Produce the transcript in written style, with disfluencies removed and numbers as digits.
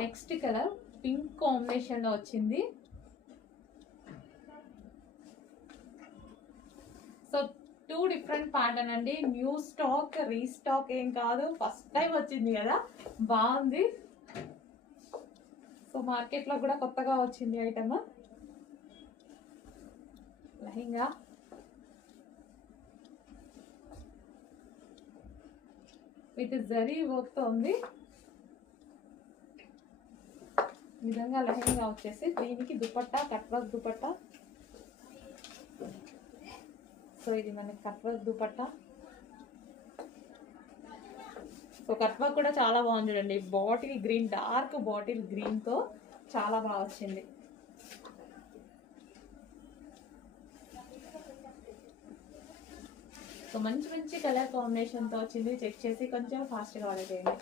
Next colour pink combination లో వచ్చింది. So 2 different pattern అండి. న్యూ స్టాక్, రీస్టాక్ ఏం కాదు, ఫస్ట్ టైం వచ్చింది కదా, బాగుంది. సో మార్కెట్ లో కూడా కొత్తగా వచ్చింది item. Lehenga with zari work తో ఉంది. ఈ విధంగా లెహంగా వచ్చేసి దీనికి dupatta, cut work dupatta. So ఇది మనకి cut work dupatta. So cut work కూడా చాలా బాగుంది చూడండి. Bottle green, dark bottle green తో చాలా బాగా వచ్చింది. సో మంచి మంచి కలర్ కాంబినేషన్ తో వచ్చింది. చెక్ చేసి కొంచెం ఫాస్ట్గా ఆర్డర్ చేయండి.